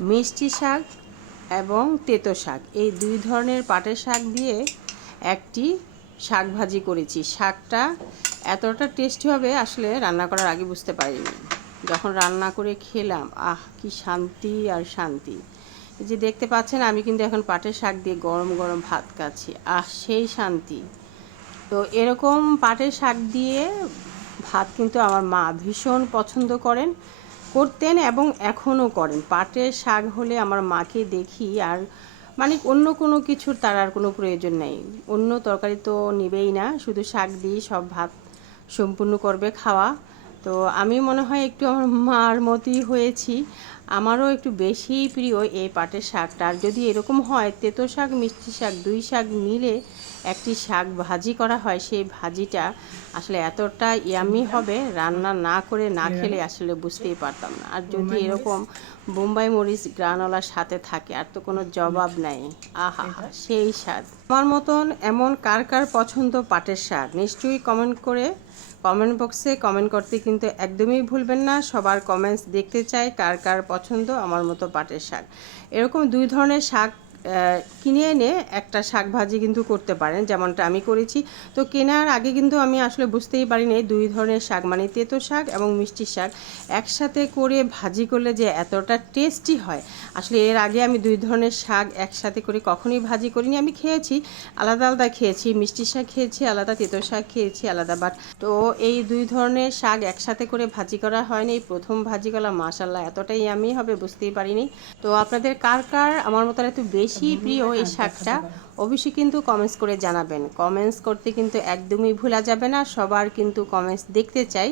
মিষ্টি শাক এবং তেতো শাক, এই দুই ধরনের পাটের শাক দিয়ে একটি শাক ভাজি করেছি। শাকটা এতটা টেস্টি হবে আসলে রান্না করার আগে বুঝতে পারিনি। যখন রান্না করে খেলাম, কি শান্তি আর শান্তি। এই যে দেখতে পাচ্ছেন, আমি কিন্তু এখন পাটের শাক দিয়ে গরম গরম ভাত খাচ্ছি। সেই শান্তি। তো এরকম পাটের শাক দিয়ে ভাত কিন্তু আমার মা ভীষণ পছন্দ করতেন এবং এখনও করেন। পাটের শাক হলে আমার মাকে দেখি আর মানে অন্য কোনো কিছুর তার আর কোনো প্রয়োজন নেই। অন্য তরকারি তো নেবেই না, শুধু শাক দিয়েই সব ভাত সম্পূর্ণ করবে খাওয়া। তো আমি মনে হয় একটু আমার মার মতোই হয়েছি। আমারও একটু বেশিই প্রিয় এই পাটের শাকটা। আর যদি এরকম হয়, তেতো শাক মিষ্টি শাক দুই শাক মিলে একটি শাক ভাজি করা হয়, সেই ভাজিটা আসলে এতটা ইয়ামি হবে, রান্না না করে না খেলে আসলে বুঝতেই পারতাম না। আর যদি এরকম বোম্বাই মরিচ গ্রানোলার সাথে থাকে, আর তো কোনো জবাব নাই। আহা, সেই স্বাদ। আমার মতন এমন কার কার পছন্দ পাটের শাক, নিশ্চয়ই কমেন্ট বক্সে কমেন্ট করতে কিন্তু একদমই ভুলবেন না। সবার কমেন্টস দেখতে চাই, কার কার পছন্দ আমার মতো পাটের শাক। এরকম দুই ধরনের শাক কিনে এনে একটা শাক ভাজি কিন্তু করতে পারেন, যেমনটা আমি করেছি। তো কেনার আগে কিন্তু আমি আসলে বুঝতেই পারিনি দুই ধরনের শাক মানে তেতো শাক এবং মিষ্টি শাক একসাথে করে ভাজি করলে যে এতটা টেস্টি হয়। আসলে এর আগে আমি দুই ধরনের শাক একসাথে করে কখনোই ভাজি করিনি। আমি খেয়েছি, আলাদা আলাদা খেয়েছি, মিষ্টি শাক খেয়েছি আলাদা, তেতো শাক খেয়েছি আলাদা, বাট তো এই দুই ধরনের শাক একসাথে করে ভাজি করা হয়নি। এই প্রথম ভাজি করা, মাশাল্লাহ এতটাই আমি হবে বুঝতেই পারিনি। তো আপনাদের কার কার আমার মতো এত বেশি প্রিয় এই শাকটা অবশ্যই কিন্তু কমেন্টস করে জানাবেন। কমেন্টস করতে কিন্তু একদমই ভুলা যাবে না, সবার কিন্তু কমেন্টস দেখতে চাই।